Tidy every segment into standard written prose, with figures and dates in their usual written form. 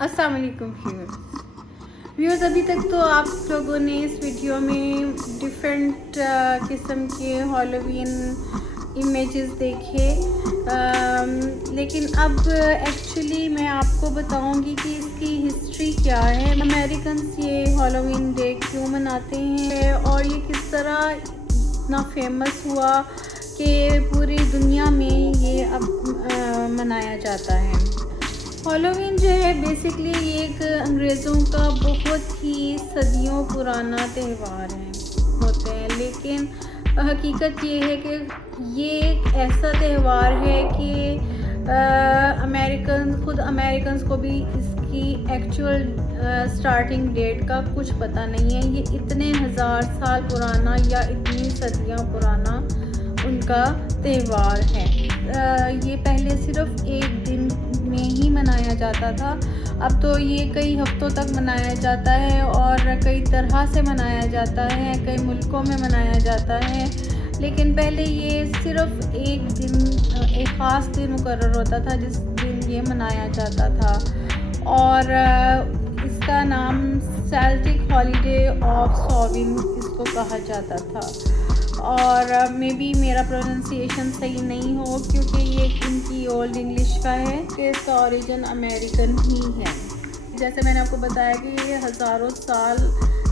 السلام علیکم ویورز، ابھی تک تو آپ لوگوں نے اس ویڈیو میں ڈفرینٹ قسم کے ہالووین امیجز دیکھے، لیکن اب ایکچولی میں آپ کو بتاؤں گی کہ اس کی ہسٹری کیا ہے، امریکنس یہ ہالووین ڈے کیوں مناتے ہیں اور یہ کس طرح اتنا فیمس ہوا کہ پوری دنیا میں یہ اب منایا جاتا ہے۔ ہالووین جو ہے بیسکلی یہ ایک انگریزوں کا بہت ہی صدیوں پرانا تہوار ہوتے ہیں، لیکن حقیقت یہ ہے کہ یہ ایک ایسا تہوار ہے کہ خود امریکنز کو بھی اس کی ایکچوئل سٹارٹنگ ڈیٹ کا کچھ پتہ نہیں ہے۔ یہ اتنے ہزار سال پرانا یا اتنی صدیاں پرانا ان کا تہوار ہے۔ یہ پہلے صرف ایک دن میں ہی منایا جاتا تھا، اب تو یہ کئی ہفتوں تک منایا جاتا ہے اور کئی طرح سے منایا جاتا ہے، کئی ملکوں میں منایا جاتا ہے، لیکن پہلے یہ صرف ایک خاص دن مقرر ہوتا تھا جس دن یہ منایا جاتا تھا، اور اس کا نام سیلٹک ہالیڈے آف سامhain اس کو کہا جاتا تھا، اور مے بی میرا پروننسیشن صحیح نہیں ہو کیونکہ یہ ان کی اولڈ انگلش کا ہے کہ اس کا اوریجن امریکن ہی ہے۔ جیسے میں نے آپ کو بتایا کہ یہ ہزاروں سال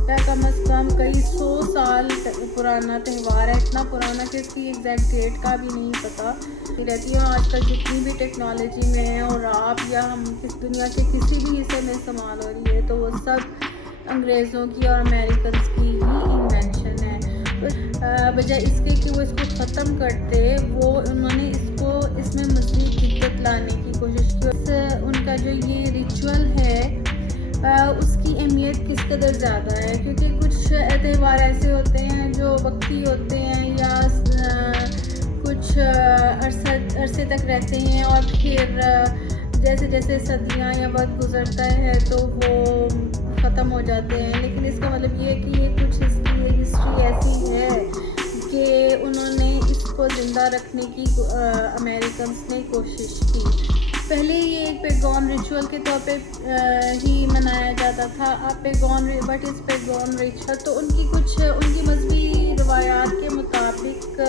یا کم از کم کئی 100 سال پرانا تہوار ہے، اتنا پرانا کہ اس کی ایگزیکٹ ڈیٹ کا بھی نہیں پتہ رہتی ہے۔ آج کل جتنی بھی ٹیکنالوجی میں ہے اور آپ یا ہم اس دنیا کے کسی بھی حصے میں استعمال ہو رہی ہے تو وہ سب انگریزوں کی اور امریکنس کی ہی انوینشن ہے۔ بجائے اس کے کہ وہ اس کو ختم کرتے، انہوں نے اس میں مزید جدت لانے کی کوشش کی۔ ان کا جو یہ ریچول ہے اس کی اہمیت کس قدر زیادہ ہے، کیونکہ کچھ تہوار ایسے ہوتے ہیں جو وقتی ہوتے ہیں یا کچھ عرصے تک رہتے ہیں اور پھر جیسے جیسے صدیاں یا وقت گزرتا ہے تو وہ ختم ہو جاتے ہیں، لیکن اس کا مطلب یہ ہے کہ یہ کچھ ہسٹری ایسی ہے کہ انہوں نے اس کو زندہ رکھنے کی امریکنس نے کوشش کی۔ پہلے یہ ایک پیگان ریچول کے طور پہ ہی منایا جاتا تھا، پیگان ریچول تو ان کی مذہبی روایات کے مطابق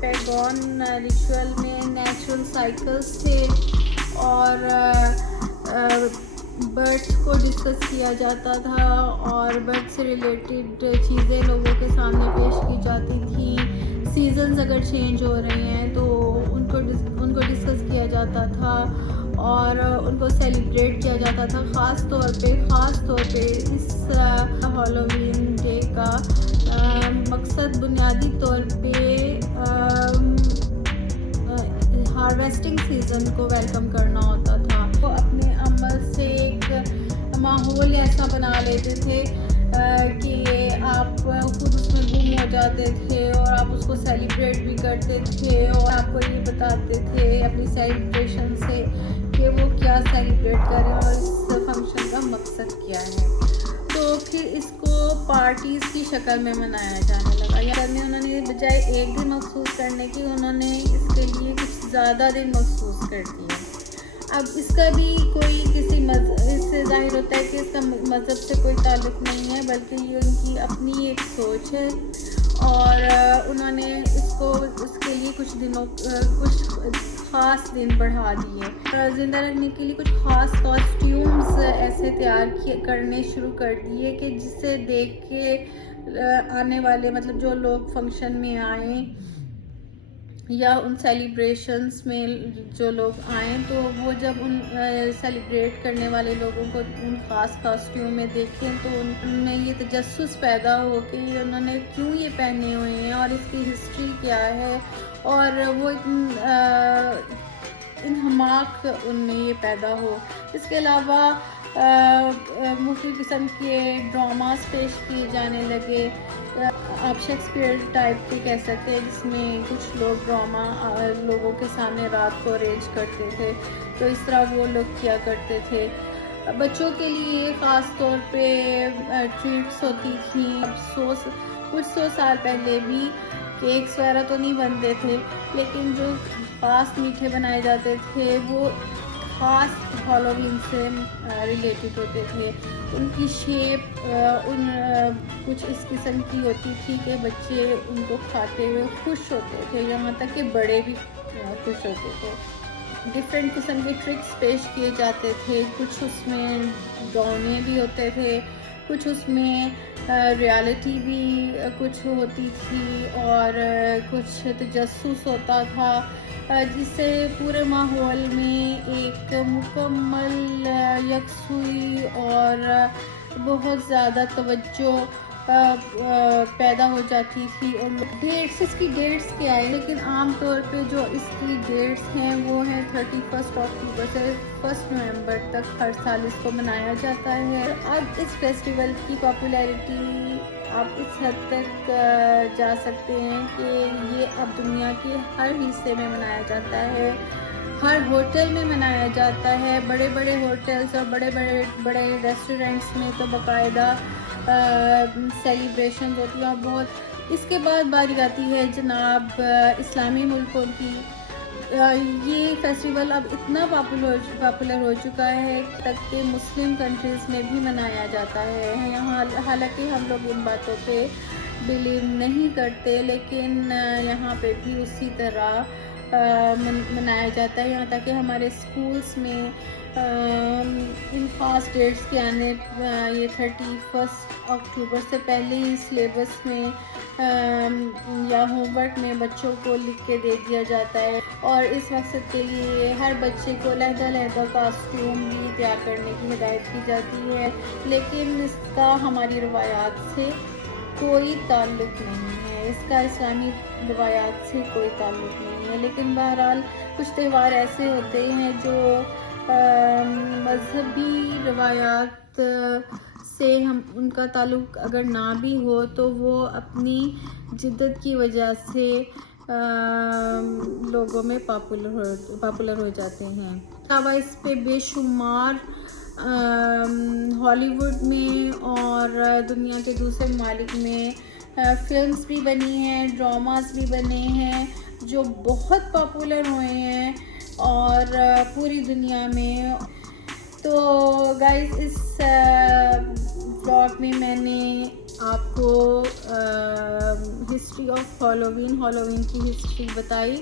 پیگان ریچول میں نیچرل سائیکلز تھے اور برڈس کو ڈسکس کیا جاتا تھا اور برڈ سے ریلیٹڈ چیزیں لوگوں کے سامنے پیش کی جاتی تھیں۔ سیزنز اگر چینج ہو رہے ہیں تو ان کو ڈسکس کیا جاتا تھا اور ان کو سیلیبریٹ کیا جاتا تھا۔ خاص طور پہ اس ہالووین ڈے کا مقصد بنیادی طور پہ ہارویسٹنگ سیزن کو ویلکم کرنا ہوتا تھا۔ وہ اپنے عمل سے ایک ماحول ایسا بنا لیتے تھے کہ آپ خود اس میں گم ہو جاتے تھے اور آپ اس کو سیلیبریٹ بھی کرتے تھے اور آپ کو یہ بتاتے تھے اپنی سیلیبریشن سے کہ وہ کیا سیلیبریٹ کر رہے ہیں اور اس فنکشن کا مقصد کیا ہے۔ تو پھر اس کو پارٹیز کی شکل میں منایا جانے لگا، یعنی انہوں نے بجائے ایک دن مخصوص کرنے کی انہوں نے اس کے لیے کچھ زیادہ دن مخصوص کر دیے۔ اب اس کا بھی کوئی اس سے ظاہر ہوتا ہے کہ اس کا مذہب سے کوئی تعلق نہیں ہے، بلکہ یہ ان کی اپنی ایک سوچ ہے اور انہوں نے اس کے لیے کچھ خاص دن بڑھا دیے، زندہ رکھنے کے لیے کچھ خاص کاسٹیومز ایسے تیار کرنے شروع کر دیے کہ جسے دیکھ کے آنے والے مطلب جو لوگ فنکشن میں آئیں یا ان سیلیبریشنز میں جو لوگ آئیں تو وہ جب ان سیلیبریٹ کرنے والے لوگوں کو ان خاص کاسٹیوم میں دیکھیں تو ان میں یہ تجسس پیدا ہو کہ انہوں نے کیوں یہ پہنے ہوئے ہیں اور اس کی ہسٹری کیا ہے، اور وہ انہماک ان میں یہ پیدا ہو۔ اس کے علاوہ مختلف قسم کے ڈراماز پیش کیے جانے لگے، آپ شیکسپیئر ٹائپ کے کہہ سکتے ہیں، جس میں کچھ لوگ ڈرامہ لوگوں کے سامنے رات کو ارینج کرتے تھے، تو اس طرح وہ لوگ کیا کرتے تھے۔ بچوں کے لیے خاص طور پہ ٹریٹس ہوتی تھیں۔ کچھ 100 سال پہلے بھی کیکس وغیرہ تو نہیں بنتے تھے، لیکن جو خاص میٹھے بنائے جاتے تھے وہ خاص ہالووین سے ریلیٹڈ ہوتے تھے. ان کی شیپ کچھ اس قسم کی ہوتی تھی کہ بچے ان کو کھاتے ہوئے خوش ہوتے تھے, یہاں تک کہ بڑے بھی خوش ہوتے تھے. ڈفرینٹ قسم کے ٹرکس پیش کیے جاتے تھے, کچھ اس میں ڈرانے بھی ہوتے تھے, کچھ اس میں ریالٹی بھی کچھ ہوتی تھی, اور کچھ تجسس ہوتا تھا, جس سے پورے ماحول میں ایک مکمل یکسوئی اور بہت زیادہ توجہ پیدا ہو جاتی تھی. اور اس کی ڈیٹس کیا ہے, لیکن عام طور پہ جو اس کی ڈیٹس ہیں وہ ہیں 31 اکتوبر سے 1 نومبر تک ہر سال اس کو منایا جاتا ہے. اب اس فیسٹیول کی پاپولیرٹی آپ اس حد تک جا سکتے ہیں کہ یہ اب دنیا کے ہر حصے میں منایا جاتا ہے, ہر ہوٹل میں منایا جاتا ہے. بڑے بڑے ہوٹلز اور بڑے ریسٹورینٹس میں تو باقاعدہ سیلیبریشن ہوتی ہیں. اور بہت اس کے بعد باری آتی ہے جناب اسلامی ملکوں کی. یہ فیسٹیول اب اتنا پاپولر ہو چکا ہے تک کہ مسلم کنٹریز میں بھی منایا جاتا ہے. یہاں حالانکہ ہم لوگ ان باتوں پہ بلیو نہیں کرتے, لیکن یہاں پہ بھی اسی طرح منایا جاتا ہے. یہاں تک کہ ہمارے اسکولس میں ان خاص ڈیٹس کے آنے یہ 31 اکتوبر سے پہلے ہی سلیبس میں یا ہوم ورک میں بچوں کو لکھ کے دے دیا جاتا ہے, اور اس مقصد کے لیے ہر بچے کو علیحدہ کاسٹیوم بھی تیار کرنے کی ہدایت کی جاتی ہے. لیکن اس کا ہماری روایات سے کوئی تعلق نہیں ہے, اس کا اسلامی روایات سے کوئی تعلق نہیں ہے. لیکن بہرحال کچھ تہوار ایسے ہوتے ہیں جو مذہبی روایات سے ہم ان کا تعلق اگر نہ بھی ہو تو وہ اپنی جدت کی وجہ سے لوگوں میں پاپولر ہو جاتے ہیں. علاوہ اس پہ بے شمار ہالی ووڈ میں اور دنیا کے دوسرے ممالک میں فلمز بھی بنی ہیں, ڈراماز بھی بنے ہیں جو بہت پاپولر ہوئے ہیں اور پوری دنیا میں. تو گائز اس بلاگ میں میں نے آپ کو ہسٹری آف ہالووین کی ہسٹری بتائی.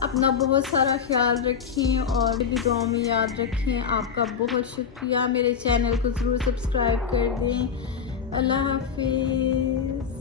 اپنا بہت سارا خیال رکھیں اور بھی دعاؤں میں یاد رکھیں. آپ کا بہت شکریہ. میرے چینل کو ضرور سبسکرائب کر دیں. اللہ حافظ.